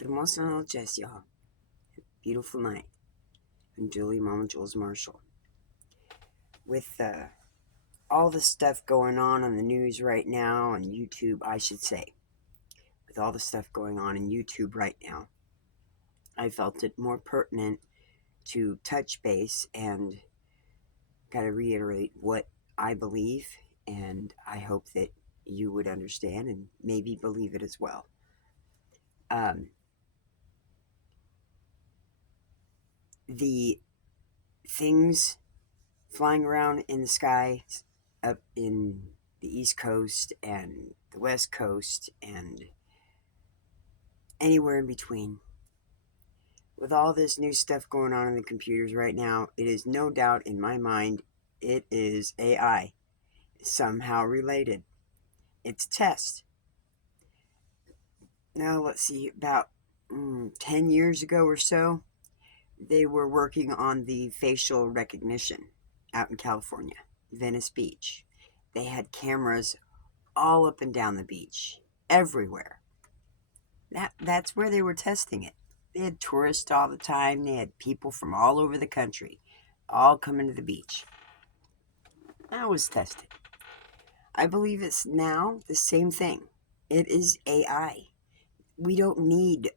Hermosa noches, y'all. Beautiful night. I'm Julie, Mama Jules Marshall. With all the stuff going on the news right now, on YouTube, I should say, with all the stuff going on in YouTube right now, I felt it more pertinent to touch base and kind of reiterate what I believe, and I hope that you would understand and maybe believe it as well. The things flying around in the sky up in the East Coast and the West Coast and anywhere in between. With all this new stuff going on in the computers right now, it is no doubt in my mind it is AI, somehow related. It's a test. Now, let's see, about 10 years ago or so, they were working on the facial recognition out in California, Venice Beach. They had cameras all up and down the beach, everywhere. That's where they were testing it. They had tourists all the time. They had people from all over the country, all coming to the beach. That was tested. I believe it's now the same thing. It is AI. We don't need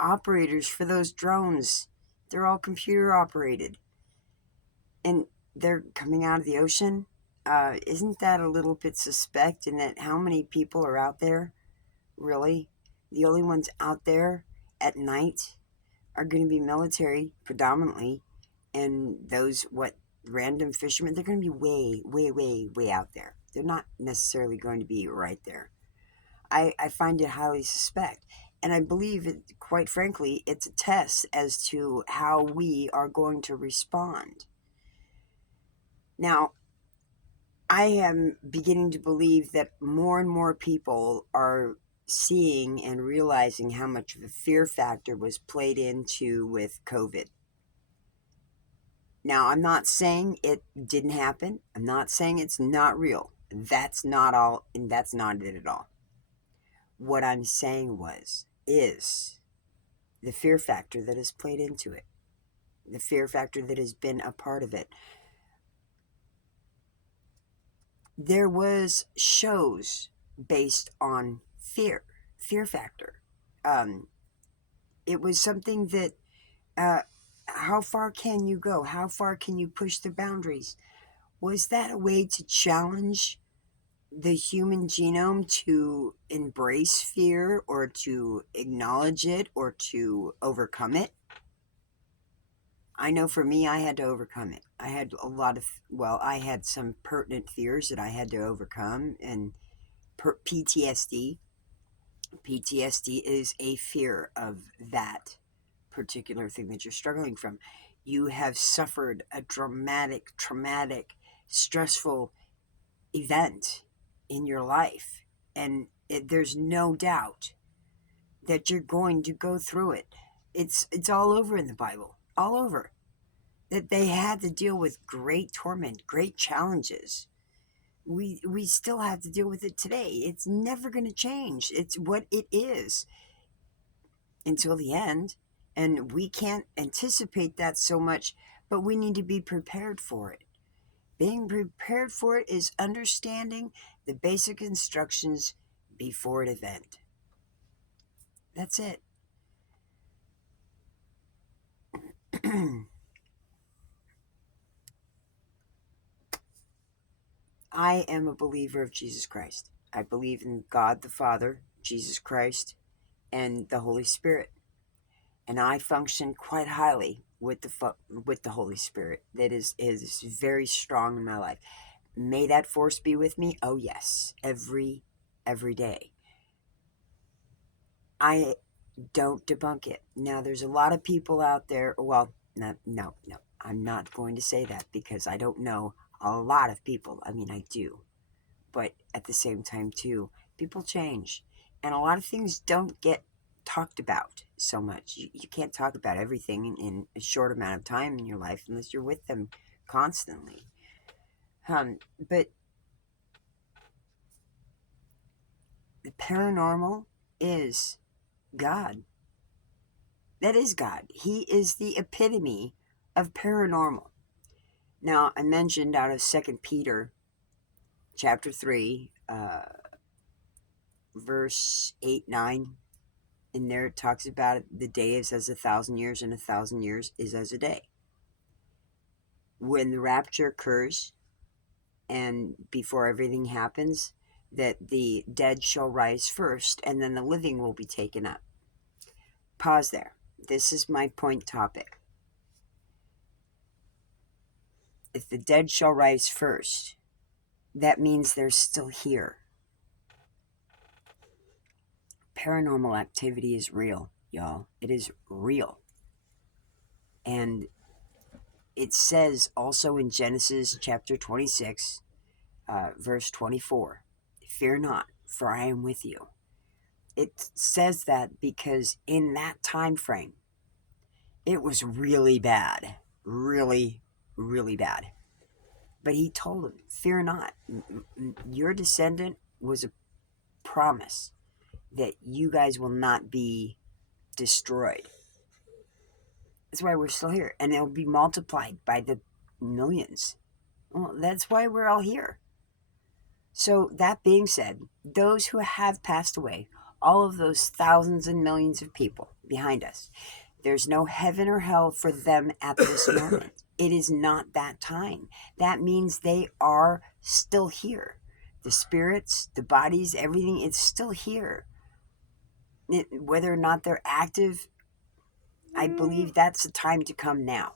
operators for those drones. They're all computer operated, and they're coming out of the ocean. Isn't that a little bit suspect? In that, how many people are out there? Really, the only ones out there at night are going to be military predominantly, and those random fishermen, they're going to be way, way, way, way out there. They're not necessarily going to be right there. I find it highly suspect, and I believe it. Quite frankly, it's a test as to how we are going to respond. Now, I am beginning to believe that more and more people are seeing and realizing how much of a fear factor was played into with COVID. Now, I'm not saying it didn't happen. I'm not saying it's not real. That's not all, and that's not it at all. What I'm saying is the fear factor that has played into it, the fear factor that has been a part of it. There was shows based on fear factor. Um, it was something that, uh, how far can you go? How far can you push the boundaries? Was that a way to challenge the human genome to embrace fear or to acknowledge it or to overcome it? I know for me, I had to overcome it. I had a lot of, well, I had some pertinent fears that I had to overcome, and PTSD. PTSD is a fear of that particular thing that you're struggling from. You have suffered a dramatic, traumatic, stressful event in your life, and there's no doubt that you're going to go through it. It's all over in the Bible, all over, that they had to deal with great torment, great challenges. We still have to deal with it today. It's never going to change. It's what it is until the end, and we can't anticipate that so much, but we need to be prepared for it. Being prepared for it is understanding the basic instructions before an event. That's it. I am a believer of Jesus Christ. I believe in God the Father, Jesus Christ, and the Holy Spirit. And I function quite highly with the Holy Spirit. That is very strong in my life. May that force be with me. Oh yes, every day. I don't debunk it. Now, there's a lot of people out there. Well, no. I'm not going to say that because I don't know a lot of people. I mean, I do. But at the same time, too, people change. And a lot of things don't get talked about so much. You can't talk about everything in a short amount of time in your life unless you're with them constantly. But the paranormal is God. That is God. He is the epitome of paranormal. Now, I mentioned out of 2 Peter chapter 3, verse 8, 9. In there it talks about the day is as 1,000 years, and 1,000 years is as a day. When the rapture occurs, and before everything happens, that the dead shall rise first, and then the living will be taken up. Pause there. This is my point topic. If the dead shall rise first, that means they're still here. Paranormal activity is real, y'all. It is real. And it says also in Genesis chapter 26, verse 24, fear not, for I am with you. It says that because in that time frame, it was really bad. Really, really bad. But he told him, fear not. Your descendant was a promise that you guys will not be destroyed. That's why we're still here. And it'll be multiplied by the millions. Well, that's why we're all here. So, that being said, those who have passed away, all of those thousands and millions of people behind us, there's no heaven or hell for them at this moment. It is not that time. That means they are still here. The spirits, the bodies, everything, it's still here. Whether or not they're active, I believe that's the time to come now.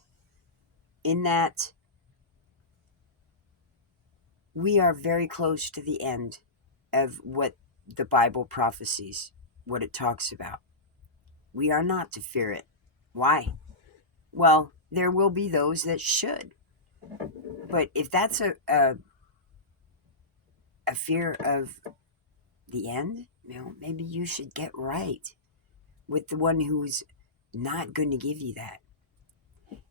In that, we are very close to the end of what the Bible prophecies, what it talks about. We are not to fear it. Why? Well, there will be those that should. But if that's a fear of the end, maybe you should get right with the one who's not going to give you that.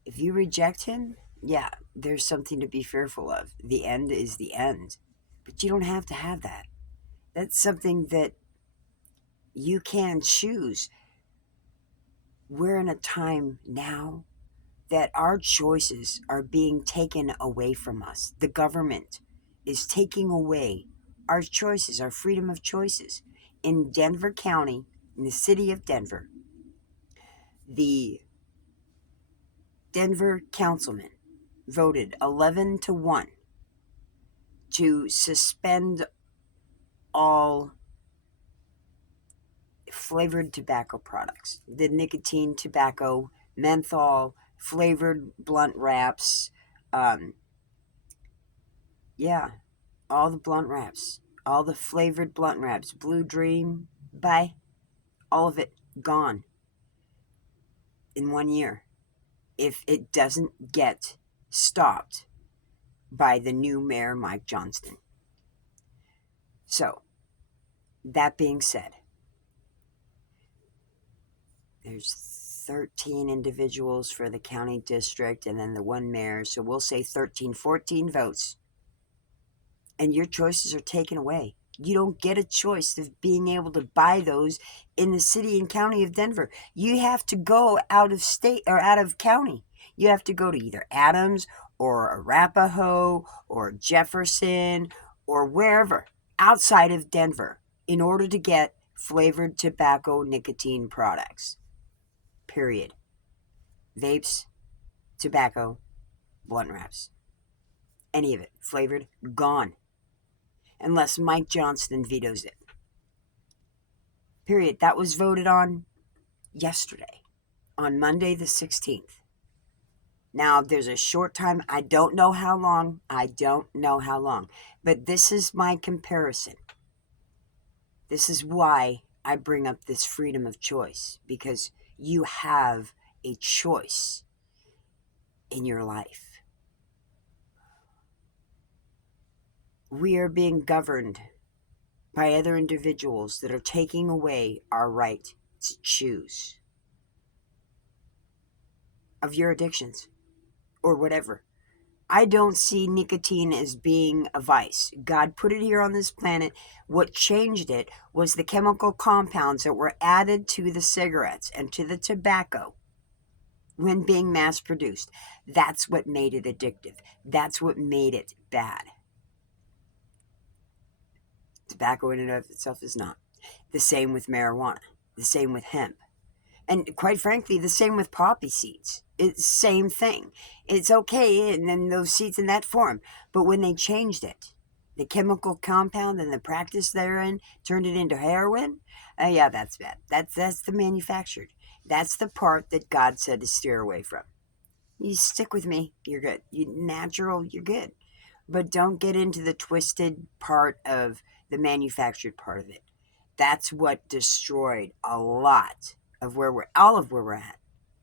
If you reject him, yeah, there's something to be fearful of. The end is the end. But you don't have to have that. That's something that you can choose. We're in a time now that our choices are being taken away from us. The government is taking away our choices, our freedom of choices. In Denver County, in the city of Denver, the Denver councilman voted 11-1 to suspend all flavored tobacco products. The nicotine, tobacco, menthol, flavored blunt wraps, yeah, all the blunt wraps, all the flavored blunt wraps, Blue Dream, bye, all of it gone in 1 year. If it doesn't get stopped by the new mayor, Mike Johnston. So, that being said, there's 13 individuals for the county district and then the one mayor. So we'll say 13, 14 votes. And your choices are taken away. You don't get a choice of being able to buy those in the city and county of Denver. You have to go out of state or out of county. You have to go to either Adams or Arapahoe or Jefferson or wherever outside of Denver in order to get flavored tobacco nicotine products. Period. Vapes, tobacco, blunt wraps. Any of it. Flavored, gone. Unless Mike Johnston vetoes it. Period. That was voted on yesterday, on Monday the 16th. Now, there's a short time. I don't know how long. But this is my comparison. This is why I bring up this freedom of choice. Because you have a choice in your life. We are being governed by other individuals that are taking away our right to choose of your addictions or whatever. I don't see nicotine as being a vice. God put it here on this planet. What changed it was the chemical compounds that were added to the cigarettes and to the tobacco when being mass produced. That's what made it addictive. That's what made it bad. Tobacco in and of itself is not. The same with marijuana. The same with hemp. And quite frankly, the same with poppy seeds. It's the same thing. It's okay and then those seeds in that form. But when they changed it, the chemical compound and the practice therein turned it into heroin, yeah, that's bad. That's the manufactured. That's the part that God said to steer away from. You stick with me, you're good. You natural, you're good. But don't get into the twisted part of the manufactured part of it. That's what destroyed a lot of all of where we're at.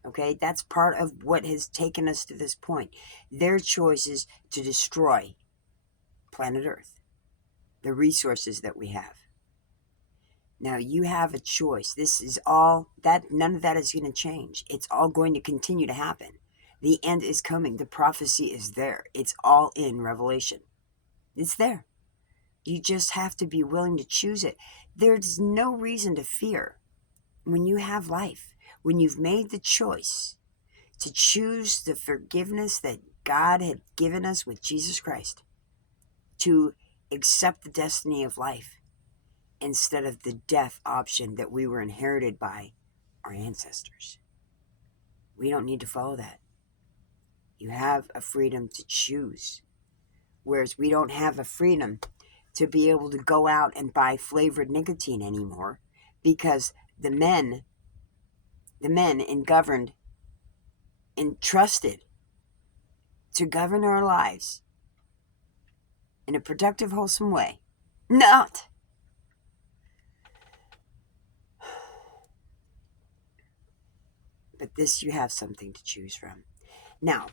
Okay, that's part of what has taken us to this point. Their choices to destroy planet Earth, the resources that we have. Now you have a choice. This is all that, none of that is going to change. It's all going to continue to happen. The end is coming. The prophecy is there. It's all in Revelation. It's there. You just have to be willing to choose it. There's no reason to fear when you have life, when you've made the choice to choose the forgiveness that God had given us with Jesus Christ, to accept the destiny of life instead of the death option that we were inherited by our ancestors. We don't need to follow that. You have a freedom to choose, whereas we don't have a freedom to be able to go out and buy flavored nicotine anymore because the men entrusted to govern our lives in a productive, wholesome way. Not. But this, you have something to choose from. Now,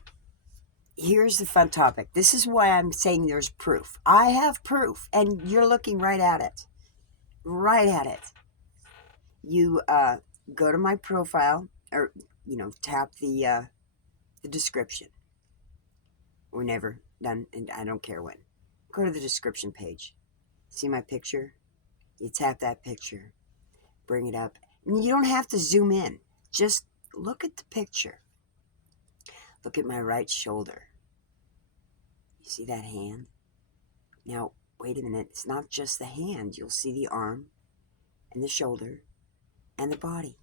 here's the fun topic. This is why I'm saying there's proof. I have proof, and you're looking right at it. Right at it. You go to my profile, or, tap the description. We're never done, and I don't care when. Go to the description page. See my picture? You tap that picture. Bring it up. And you don't have to zoom in. Just look at the picture. Look at my right shoulder. You see that hand? Now, wait a minute. It's not just the hand. You'll see the arm and the shoulder and the body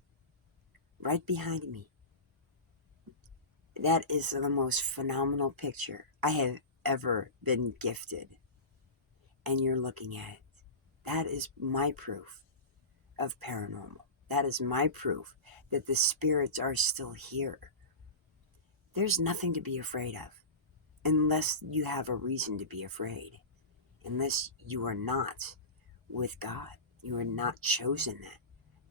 right behind me. That is the most phenomenal picture I have ever been gifted. And you're looking at it. That is my proof of paranormal. That is my proof that the spirits are still here. There's nothing to be afraid of unless you have a reason to be afraid. Unless you are not with God. You are not chosen that.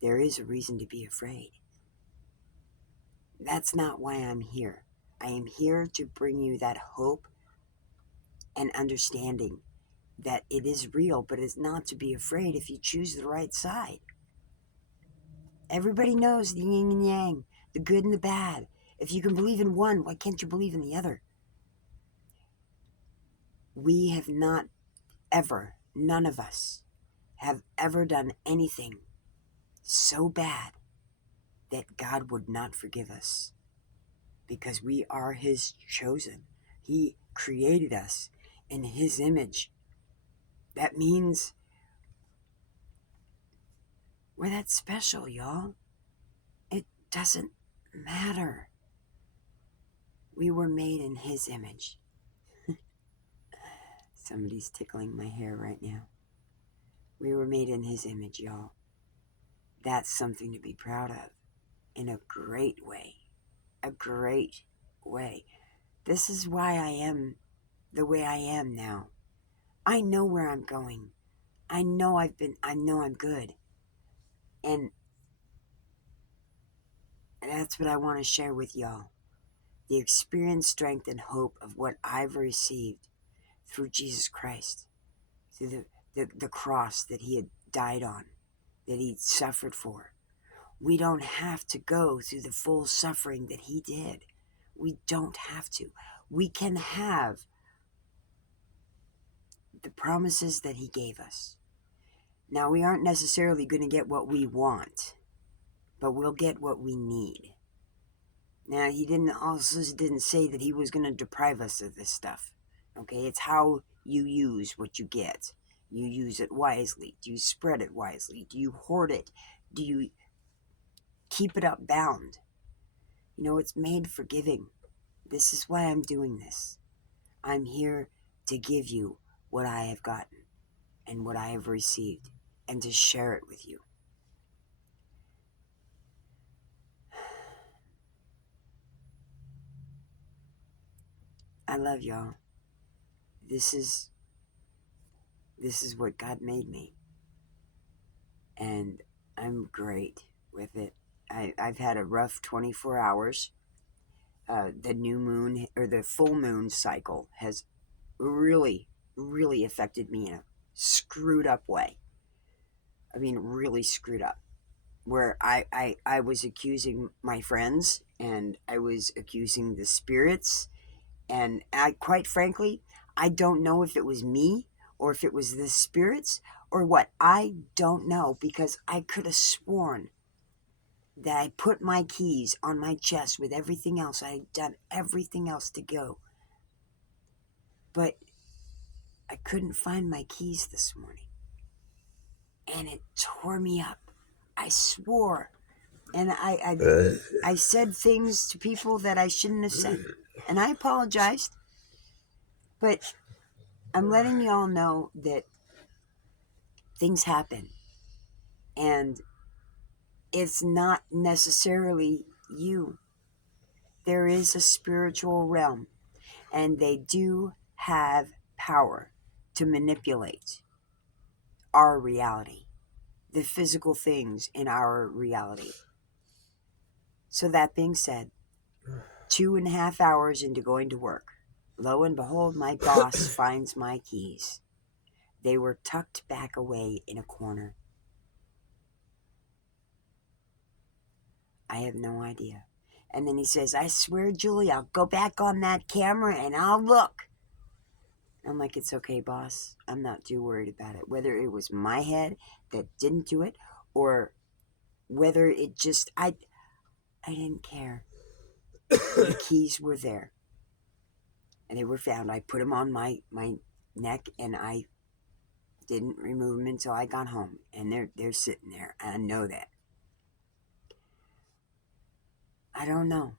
There is a reason to be afraid. That's not why I'm here. I am here to bring you that hope and understanding that it is real, but it's not to be afraid if you choose the right side. Everybody knows the yin and yang, the good and the bad. If you can believe in one, why can't you believe in the other? We have not ever, none of us, have ever done anything so bad that God would not forgive us, because we are His chosen. He created us in His image. That means we're that special, y'all. It doesn't matter. We were made in His image. Somebody's tickling my hair right now. We were made in His image, y'all. That's something to be proud of in a great way. A great way. This is why I am the way I am now. I know where I'm going. I know I'm good. And that's what I want to share with y'all. The experience, strength, and hope of what I've received through Jesus Christ. Through the cross that He had died on. That He suffered for. We don't have to go through the full suffering that He did. We don't have to. we can have the promises that He gave us. Now, we aren't necessarily going to get what we want, but we'll get what we need. Now, He also didn't say that He was going to deprive us of this stuff. Okay, it's how you use what you get. You use it wisely. Do you spread it wisely? Do you hoard it? Do you keep it up bound? You know, it's made for giving. This is why I'm doing this. I'm here to give you what I have gotten and what I have received and to share it with you. I love y'all. This is what God made me. And I'm great with it. I've had a rough 24 hours. The new moon or the full moon cycle has really, really affected me in a screwed up way. I mean, really screwed up. Where I was accusing my friends and I was accusing the spirits. And quite frankly, I don't know if it was me or if it was the spirits or what. I don't know, because I could have sworn that I put my keys on my chest with everything else. I had done everything else to go. But I couldn't find my keys this morning. And it tore me up. I swore. And I said things to people that I shouldn't have said. And I apologized. But I'm letting y'all know that things happen. And it's not necessarily you. There is a spiritual realm. And they do have power to manipulate our reality. The physical things in our reality. So that being said, 2.5 hours into going to work, lo and behold, my boss finds my keys. They were tucked back away in a corner. I have no idea. And then he says, I swear, Julie, I'll go back on that camera and I'll look. I'm like, it's okay, boss. I'm not too worried about it. Whether it was my head that didn't do it or whether it just, I didn't care. The keys were there. And they were found. I put them on my neck and I didn't remove them until I got home. And they're sitting there. I know that. I don't know.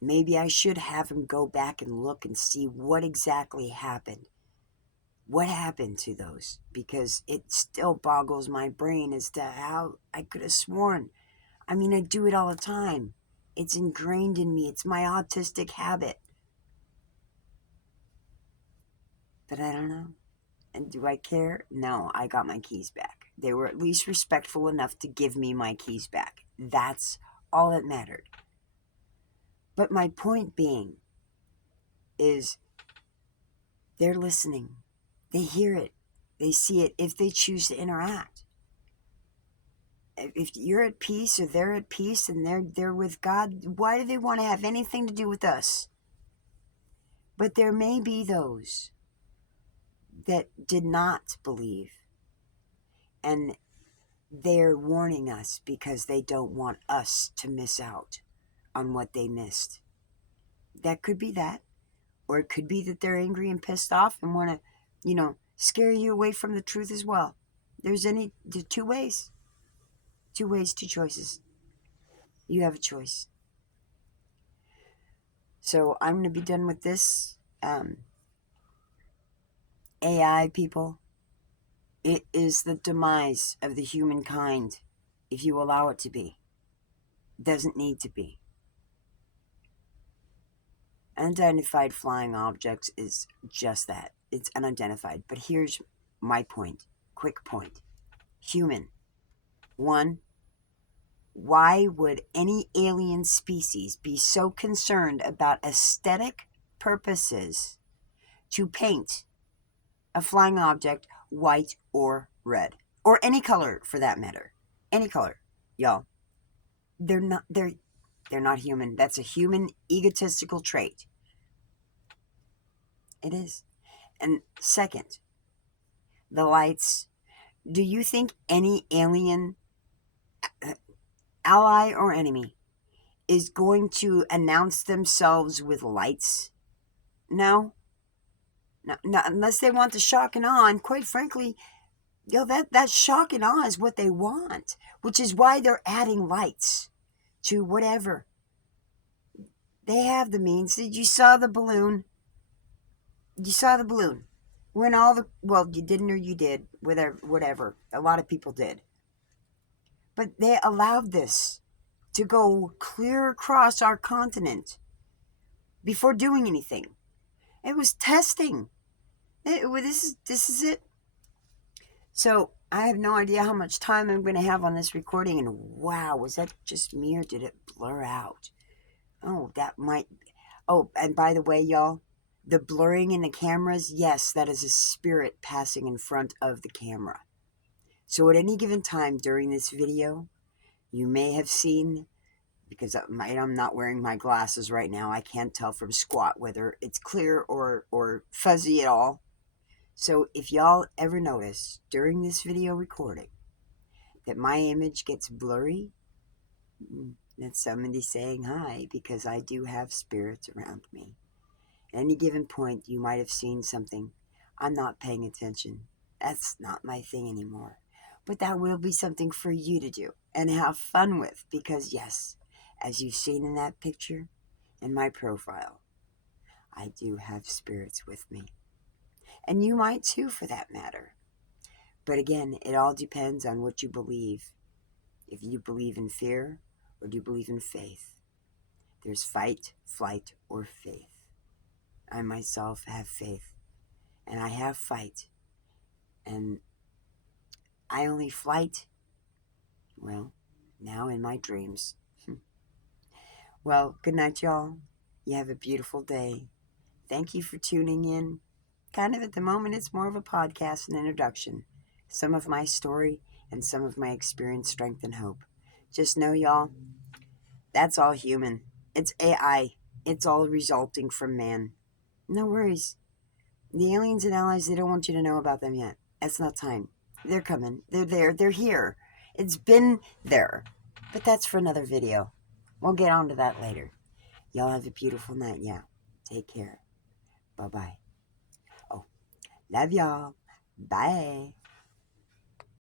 Maybe I should have him go back and look and see what exactly happened. What happened to those? Because it still boggles my brain as to how I could have sworn. I mean, I do it all the time. It's ingrained in me. It's my autistic habit. But I don't know. And do I care? No, I got my keys back. They were at least respectful enough to give me my keys back. That's all that mattered. But my point being is they're listening. They hear it. They see it if they choose to interact. If you're at peace or they're at peace and they're with God, why do they want to have anything to do with us? But there may be those that did not believe. And they're warning us because they don't want us to miss out on what they missed. That could be that. Or it could be that they're angry and pissed off and want to, scare you away from the truth as well. There's two ways. 2 ways, 2 choices. You have a choice. So I'm going to be done with this. AI, people. It is the demise of the humankind if you allow it to be. It doesn't need to be. Unidentified flying objects is just that. It's unidentified. But here's my point. Quick point. Human. 1. Why would any alien species be so concerned about aesthetic purposes to paint a flying object white or red? Or any color for that matter. Any color. Y'all. They're not human. That's a human egotistical trait. It is. And second, the lights. Do you think any alien, ally or enemy, is going to announce themselves with lights? No. No, no, unless they want the shock and awe. And quite frankly, that shock and awe is what they want, which is why they're adding lights to whatever. They have the means. Did you saw the balloon? You saw the balloon. When all the, well, you didn't or you did, whatever. A lot of people did. But they allowed this to go clear across our continent before doing anything. It was testing. This is it. So I have no idea how much time I'm going to have on this recording. And wow, was that just me or did it blur out? Oh, that might. Oh, and by the way, y'all, the blurring in the cameras, yes, that is a spirit passing in front of the camera. So at any given time during this video, you may have seen, because I'm not wearing my glasses right now, I can't tell from squat whether it's clear or fuzzy at all. So if y'all ever notice during this video recording that my image gets blurry, that's somebody saying hi, because I do have spirits around me. At any given point, you might have seen something. I'm not paying attention. That's not my thing anymore. But that will be something for you to do and have fun with, because yes, as you've seen in that picture in my profile, I do have spirits with me. And you might too, for that matter. But again, it all depends on what you believe. If you believe in fear or do you believe in faith. There's fight, flight, or faith. I myself have faith, and I have fight, and I only flight, well, now in my dreams. Well, good night, y'all. You have a beautiful day. Thank you for tuning in. Kind of at the moment, it's more of a podcast and introduction. Some of my story and some of my experience, strength, and hope. Just know, y'all, that's all human. It's AI. It's all resulting from man. No worries. The aliens and allies, they don't want you to know about them yet. It's not time. They're coming. They're there. They're here. It's been there. But that's for another video. We'll get on to that later. Y'all have a beautiful night. Yeah. Take care. Bye-bye. Oh, love y'all. Bye.